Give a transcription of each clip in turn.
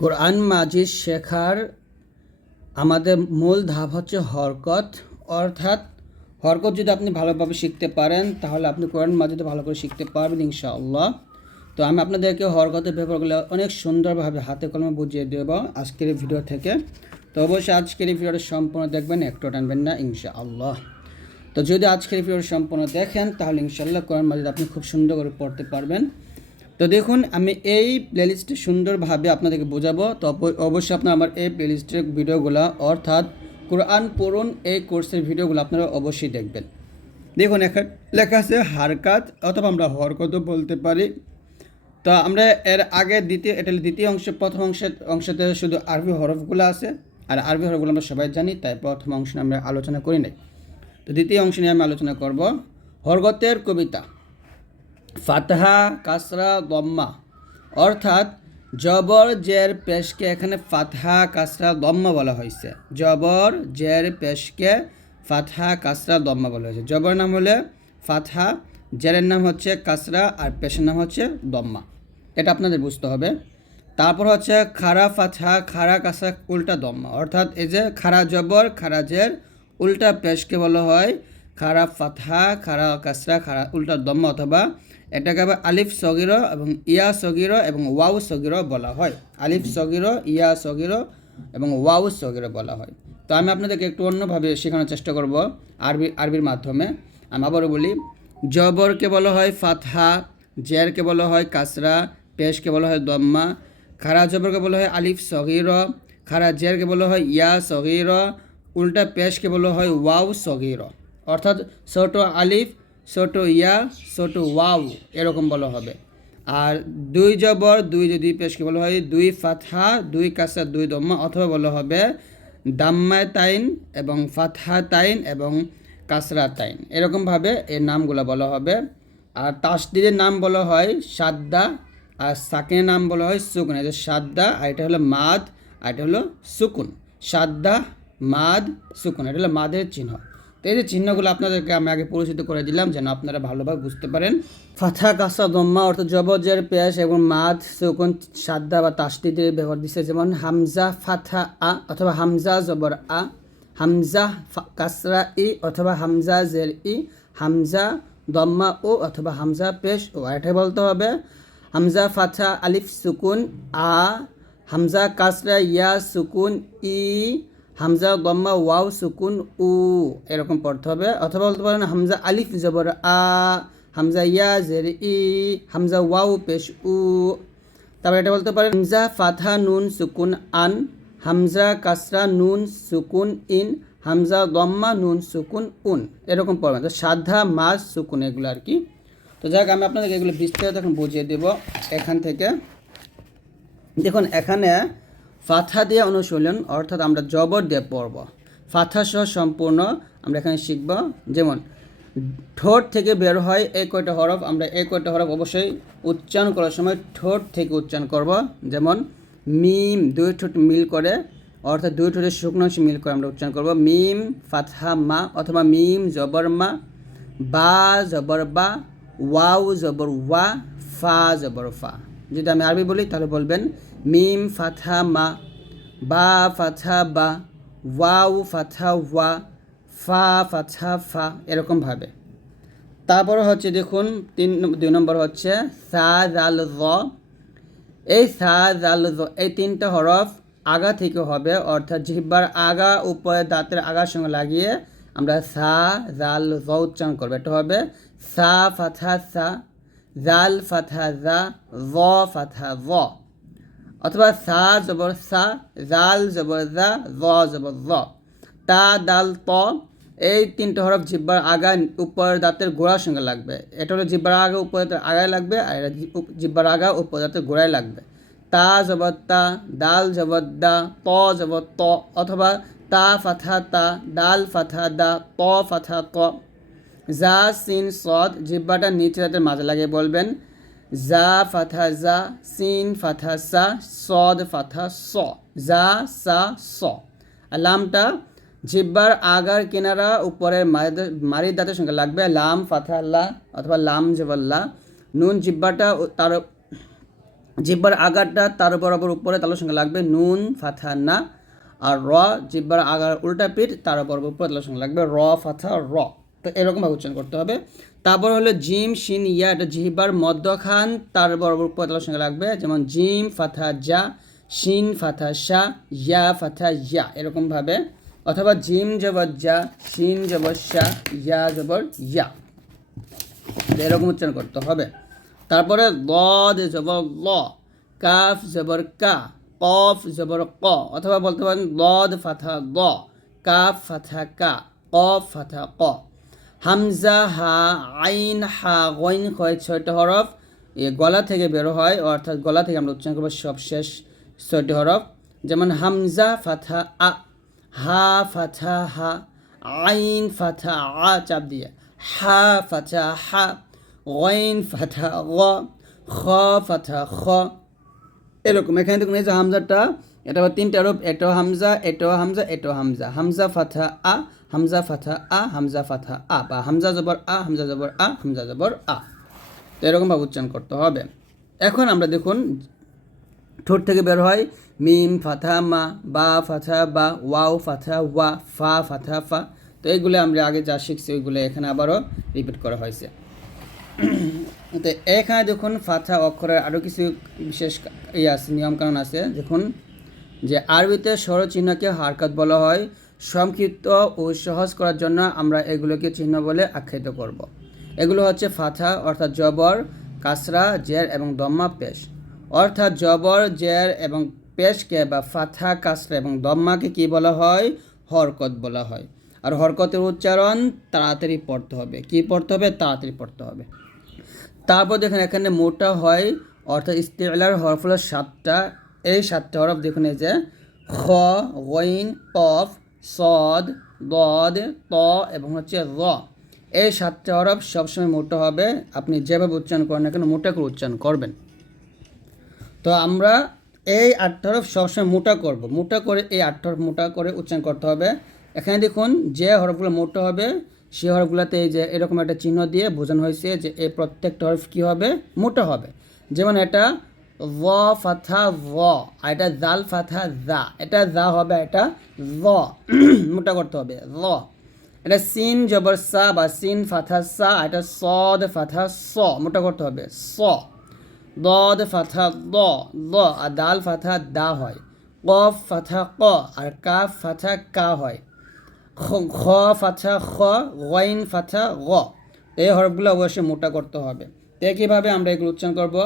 কোরআন মাজিদ শেখার আমাদের মূল ধাপ হচ্ছে হরকত। অর্থাৎ হরকত যদি আপনি ভালোভাবে শিখতে পারেন, তাহলে আপনি কোরআন মাজিদে ভালো করে শিখতে পারবেন ইনশাআল্লাহ। তো আমি আপনাদেরকে হরকতের ব্যাপারগুলো অনেক সুন্দরভাবে হাতে কলমে বুঝিয়ে দেব আজকের ভিডিও থেকে। তো অবশ্যই আজকের এই ভিডিওটা সম্পূর্ণ দেখবেন একটু টানবেন না, ইনশাআল্লাহ। তো যদি আজকের ভিডিওটা সম্পূর্ণ দেখেন, তাহলে ইনশাআল্লাহ কোরআন মাজিদ আপনি খুব সুন্দর করে পড়তে পারবেন। তো দেখুন, আমি এই প্লেলিস্টে সুন্দরভাবে আপনাদেরকে বোঝাবো। তো অবশ্যই আপনারা আমার এই প্লেলিস্টের ভিডিওগুলো, অর্থাৎ কোরআন পড়ুন, এই কোর্সের ভিডিওগুলো আপনারা অবশ্যই দেখবেন। দেখুন এখানে লেখা আছে হারকাত, অথবা আমরা হরকতও বলতে পারি। তো আমরা এর আগে দ্বিতীয়, এটা দ্বিতীয় অংশ, প্রথম অংশের, অংশতে শুধু আরবি হরফগুলো আছে। আর আরবি হরফগুলো আমরা সবাই জানি, তাই প্রথম অংশ আমরা আলোচনা করি নাই। তো দ্বিতীয় অংশ নিয়ে আমি আলোচনা করব। হরগতের কবিতা। ফাতহা, কাসরা, দম্মা। অর্থাৎ জবর, জের, পেশকে এখানে ফাতহা, কাসরা, দম্মা বলা হয়েছে। জবর, জের, পেশকে ফাতহা, কাসরা, দম্মা বলা হয়েছে। জবর নাম হলে ফাতহা, জেরের নাম হচ্ছে কাসরা আর পেশের নাম হচ্ছে দম্মা। এটা আপনাদের বুঝতে হবে। তারপর হচ্ছে খারা, ফাতহা, খারা, কাসরা, উল্টা দম্মা। অর্থাৎ এই যে খারা জবর, খারা জের, উল্টা পেশকে বলা হয় খারা, ফাতহা, খারা, কাসরা, খারা, উল্টা দম্মা অথবা এটাকে আবার আলিফ সগির এবং ইয়া সগির এবং ওয়াউ সগির বলা হয়। আলিফ সগির ইয়া সগির এবং ওয়াউ সগির বলা হয়। তো আমি আপনাদেরকে একটু অন্যভাবে শেখানোর চেষ্টা করব আরবি, আরবির মাধ্যমে। আমি আবারও বলি, জবরকে বলা হয় ফাতহা, জেরকে বলা হয় কাসরা, পেশকে বলা হয় দম্মা, খারা জবরকে বলা হয় আলিফ সগির খারা জেরকে বলা হয় ইয়া সগির উল্টা পেশকে বলা হয় ওয়াও সগির অর্থাৎ ছোট আলিফ ছোট ইয়া, ছোট ওয়াও এরকম বলা হবে। আর দুই জবর, দুই যদি পেশকে বলা হয়, দুই ফাতহা, দুই কাসা দুই দম্মা অথবা বলা হবে দাম্মায় তাইন এবং ফাতহা তাইন এবং কাসরা তাইন এরকমভাবে এর নামগুলো বলা হবে। আর তাসদিদের নাম বলা হয় সাদ্দা, আর সাকিনের নাম বলা হয় সুকুন। এটা সাদ্দা, আর এটা হলো মাদ, আর এটা হলো সুকুন। সাদ্দা, মাদ, সুকুন। এটা হলো মাদের চিহ্ন। এই যে চিহ্নগুলো আপনাদেরকে আমি আগে পরিচিত করে দিলাম যেন আপনারা ভালোভাবে বুঝতে পারেন। ফাথা, কাসা দম্মা অর্থাৎ জবজের পেশ এবং মাদ, সুকুন, সাদ্দা বা তাসদিদের ব্যবহার দিচ্ছে যেমন হামজা, ফাথা, আ অথবা হামজা, জবর, আ। হামজা কাসরা, ই অথবা হামজা, জের, ই। হামজা, দম্মা, ও অথবা হামজা, পেশ, ও এটাই বলতে হবে। হামজা, ফাথা, আলিফ, সুকুন, আ। হামজা, কাসরা, ইয়া, সুকুন, ই। হামজা গম্মা ওয়াও সুকুন উ, এরকম পড়তে হবে। অথবা বলতে পারেন হামজা আলিফ জবর আ, হামজা ইয়া জের ই, হামজা ওয়াও পেশ উ। তারপর এটা বলতে পারেন হামজা ফাথা নুন সুকুন আন, হামজা কাসরা নুন সুকুন ইন, হামজা গম্মা নুন সুকুন উন, এরকম পড়বেন। তো সাধা মাস সুকুন এগুলো আর কি। তো যাক, আমি আপনাদেরকে এগুলো বিস্তারিত এখন বুঝিয়ে দেব এখান থেকে। দেখুন, এখানে ফাথা দিয়ে অনুশীলন, অর্থাৎ আমরা জবর দিয়ে পড়ব। ফাথা সহ সম্পূর্ণ আমরা এখানে শিখব। যেমন, ঠোঁট থেকে বের হয় এই কয়টা হরফ, আমরা এই কয়টা হরফ অবশ্যই উচ্চারণ করার সময় ঠোঁট থেকে উচ্চারণ করব। যেমন, মিম দুই ঠোঁট মিল করে, অর্থাৎ দুই ঠোঁটের শুকনো মিল করে আমরা উচ্চারণ করব। মিম ফাথা মা, অথবা মিম, জবর মা, বা, জবর বা, ওয়াও, জবর ওয়া, ফা, জবর ফা। যদি আমি আরবি বলি, তাহলে বলবেন মিম ফাথা মা, বা ফাথা বা, ওয়াও ফাথা ওয়া, ফা ফাথা ফা এরকমভাবে তারপর হচ্ছে দেখুন, তিন দুই নম্বর হচ্ছে সা জাল জ। এই সা জাল জ, এই তিনটা হরফ আগা থেকে হবে, অর্থাৎ জিহ্বার আগা, উপরে দাঁতের আগার সঙ্গে লাগিয়ে আমরা সা জাল জ উচ্চারণ করব। এটা হবে সা ফাথা সা জাল ফাথা জা জ ফাথা জ অথবা সা জবর সা, জাল জবর জা জ জবর জ তা, দাল, ত, এই তিনটে হরফ জিব্বার আগা উপর দাঁতের গোড়ার সঙ্গে লাগবে। এটা হলো জিব্বার আগা উপর দাঁতের আগায় লাগবে আর এটা জিব্বার আগা উপর দাঁতের গোড়ায় লাগবে। তা জবর তা, দাল জবর দা, ত জবর ত। অথবা তা ফাথা তা, দাল ফাথা দা, ত ফাথা ত। জা, সিন, সদ, জিব্বাটা নিচে দাঁতের মাঝে লাগিয়ে বলবেন। জা, ফাথা, জা, সিন, ফাথা, সা, সদ, ফাথা, স। জা, সা, স। লামটা জিব্বার আগার কিনারা উপরের মারি- মারির দাঁতের সঙ্গে লাগবে। লাম, ফাথা, লা অথবা লাম জবল্লা নুন জিব্বাটা তার জিব্বার আগারটা তার বরাবর উপরে তালের সঙ্গে লাগবে। নুন, ফাথা, না। আর র, জিব্বার আগার উল্টা পিঠ তার বরাবর উপরে তালের সঙ্গে লাগবে। র, ফাথা, র। তো এরকমভাবে উচ্চারণ করতে হবে। তারপর হলো জিম, শিন, ইয়া, এটা জিহ্বার মধ্যখান তার বরাবর উপরে সঙ্গে লাগবে, যেমন জিম, ফাথা যা শিন, ফাথা, শা, ইয়া, ফাথা, ইয়া এরকমভাবে অথবা জিম জবর যা শিন জবর শা, ইয়া জবর ইয়া। এরকম উচ্চারণ করতে হবে। তারপরে লদ জবর ল, কাফ জবর কা, কফ জবর ক, অথবা বলতে পারেন লদ ফাথা ল, কাফ ফাথা কা, কফ ফাথা ক। হামজা, হা, আইন, হা, গইন হয় ছয়টা হরফ। গলা থেকে বেরো হয়, অর্থাৎ গলা থেকে আমরা উচ্চারণ করব সবশেষ ছয়টি হরফ। যেমন হামজা ফাথা আ। হা ফাথা হা। আইন ফাথা আ, চাপ দিয়ে। হা ফাথা হা। গইন ফাথা গ। খ ফাথা খ। এরকম। এখানে দেখুন, এই যে হামজাটা এটা আবার তিনটা রূপ এটাও হামজা এটাও হামজা এটাও হামজা। হামজা ফাথা আ, হামজা ফাথা আ, হামজা ফাথা আ। বা হামজা, জবর, আ, হামজা, জবর, আ, হামজা, জবর, আ। তো এরকমভাবে উচ্চারণ করতে হবে। এখন আমরা দেখুন, ঠোঁট থেকে বের হয়, মিম ফাথা মা, বা ফাথা বা, ওয়াও ফাথা ওয়া, ফা ফাথা ফা। তো এইগুলো আমরা আগে যা শিখছি, ওইগুলো এখানে আবারও রিপিট করা হয়েছে। তো এখানে দেখুন ফাথা অক্ষরের আরও কিছু বিশেষ ইয়ে আছে, নিয়মকানুন আছে। দেখুন যে আরবিতে স্বরচিহ্নকে হারকাত বলা হয়, সংক্ষিপ্ত ও সহজ করার জন্য আমরা এগুলোকে চিহ্ন বলে আখ্যায়িত করব। এগুলো হচ্ছে ফাথা, অর্থাৎ জবর, কাসরা, জের এবং দম্মা পেশ। অর্থাৎ জবর, জের এবং পেশকে বা ফাথা, কাসরা এবং দম্মাকে কি বলা হয়? হরকত বলা হয়। আর হরকতের উচ্চারণ তাড়াতাড়ি পড়তে হবে। কি পড়তে হবে? তাড়াতাড়ি পড়তে হবে। তারপর দেখুন এখানে মোটা হয়, অর্থাৎ ইস্তেলার হরফ হলো সাতটা এই সাতটা হরফ দেখুন এই যে, খ, গইন, কফ, সদ দদ ত এবং হচ্ছে র। এই সাতটা হরফ সবসময় মোটা হবে, আপনি যেভাবে উচ্চারণ করেন না কেন, মোটা করে উচ্চারণ করবেন। তো আমরা এই আটটা হরফ সবসময় মোটা করব। মোটা করে এই আটটা হরফ মোটা করে উচ্চারণ করতে হবে। এখানে দেখুন, যে হরফগুলো মোটা হবে সেই হরফগুলোতে এই যে এরকম একটা চিহ্ন দিয়ে বোঝানো হয়েছে যে এই প্রত্যেকটা হরফ কী হবে? মোটা হবে। যেমন এটা ভ ফাথা ভ, আর এটা জাল ফাথা জা। এটা জা হবে এটা ভ মোটা করতে হবে র এটা সিন জবর সা বা সিন ফাথা সা এটা সদ ফাথা স। মোটা করতে হবে, স। দদ ফাথা দ দ, আর দাল ফাথা দা হয়। কফ ফাথা ক, আর কাফ ফাথা কা হয়। খ ফাথা খ, গইন ফাথা গ। এই হরফগুলো অবশ্যই মোটা করতে হবে। তো কীভাবে আমরা এগুলো উচ্চারণ করব।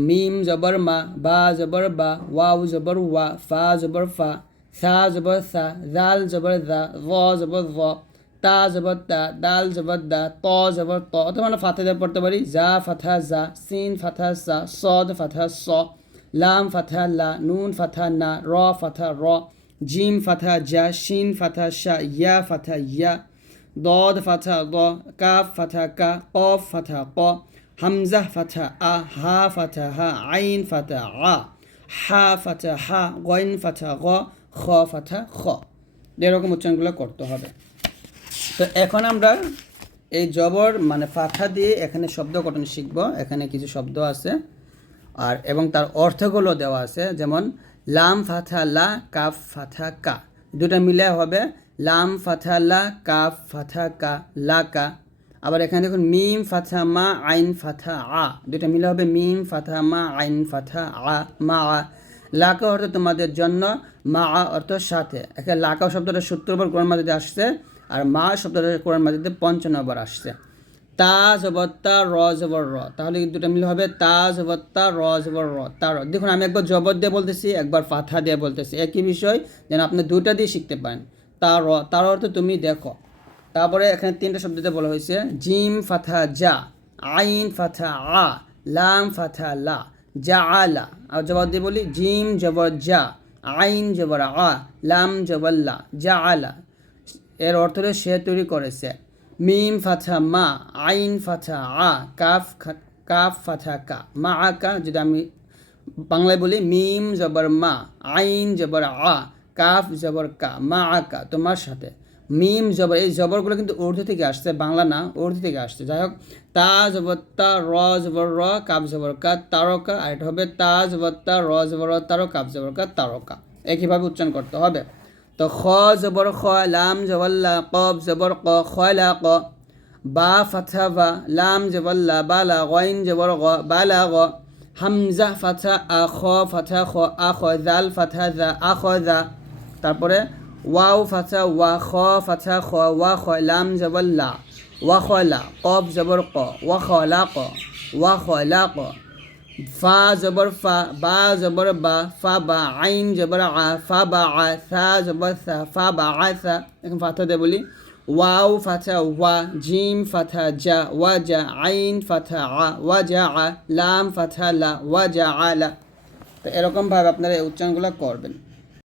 মিম জবর মা বা জবর বা ওয়াউ জবর ওয়া ফা জবর ফা সা জবর সা জাল জবর জা জ জবর জ তা জবর তা দাল জবর দা ত জবর ত অথবা আমরা ফাতে দেব পড়তে পারি জা ফাথা জা সিন ফাথা সা সদ ফাথা স লাম ফাথা লা নুন ফাথা না র ফাথা র জিম ফাথা জা শিন ফাথা শা ইয়া ফাথা ইয়া দদ ফাথা দ কাফ ফাথা কা ক ফাথা ক হামজা ফাথা আ, হা ফাথা হা আইন ফাথা আ, হা ফাথা হা গইন ফাথা গ, খ ফাথা খ। এরকম উচ্চারণগুলো করতে হবে। তো এখন আমরা এই জবর মানে ফাথা দিয়ে এখানে শব্দ গঠন শিখব। এখানে কিছু শব্দ আছে। আর এবং তার অর্থগুলো দেওয়া আছে। যেমন, লাম ফাথা লা, কাফ ফাথা কা। দুটা মিলে হবে। লাম ফাথা লা, কাফ ফাথা কা, লা কা আবার এখানে দেখুন, মিম ফাথা মা, আইন ফাথা আ। দুটা মিলে হবে মিম ফাথা মা, আইন ফাথা আ, মা, আ। লাকা অর্থ তোমাদের জন্য, মা, আ অর্থ সাথে। এখানে লাকা শব্দটা সত্তরবার কোরআন মাঝে আসছে, আর মা শব্দটা কোরআন মাঝে পঞ্চান্নবার আসছে। তা জবত্তা র জবর র। তাহলে দুটো মিলে হবে তা জবত্তা র জবর র। তার দেখুন, আমি একবার জবর দিয়ে বলতেছি, একবার ফাথা দিয়ে বলতেছি। একই বিষয়, যেন আপনি দুটা দিয়ে শিখতে পারেন। তা, র। তার অর্থ তুমি দেখো। তারপরে এখানে তিনটা শব্দতে বলা হয়েছে। জিম ফাথা যা আইন ফাথা আ, লাম ফাথা লা যা আলা আর জবাব দিয়ে বলি, জিম জবর যা আইন জবর আ, লাম জবর লা যা আলা এর অর্থ হলো সে তৈরি করেছে। মিম ফাথা মা, আইন ফাথা আ, কাফ কাফ ফাথা কা। মা আ কা যদি আমি বাংলায় বলি, মিম জবর মা, আইন জবর আ, কাফ জবর কা, মা আ কা তোমার সাথে। মিম জবর এই জবরগুলো কিন্তু উর্দু থেকে আসছে, বাংলা না উর্দু থেকে আসছে। যাই হোক, তা জবর তা, র জবর র কাব জবর কা, তারকা, আর এটা হবে তা জবর তা, র জবর তারো কাব জবর কা, তারকা। একইভাবে উচ্চারণ করতে হবে। তো খ জবর খ, লাম জবর লা কব জবর ক খয়লা ক। বা ফাথা বা, লাম জবর লা, বা, লা গইন জবর গ, বা, লা, গ। হামজা ফাথা আ, খ ফাথা খ, আ, খ, জাল ফাথা জা, আ, খ, জা। তারপরে ওয়াও ফাথা ওয়া খ ফাথা খ, ওয়া খ, লাম জবর লা, ওয়া খ লা, কব জবর ক, ওয়া খ লা ক, ওয়া খ লা ক, ফা জবর ফা, বা জবর বা, ফা বা আইন জবর আ, ফা বা আ সা জবর সা ফা বা আ সা এখন ফাথা দিয়ে বলি, ওয়াও ফাথা ওয়া, জিম ফাথা, জা, ওয়া, জা, আইন ফাথা, আ, ওয়া, জা, আ, লাম ফাথা, লা, ওয়া, জা, আ, লা, তো এরকমভাবে আপনারা এই উচ্চারণগুলো করবেন।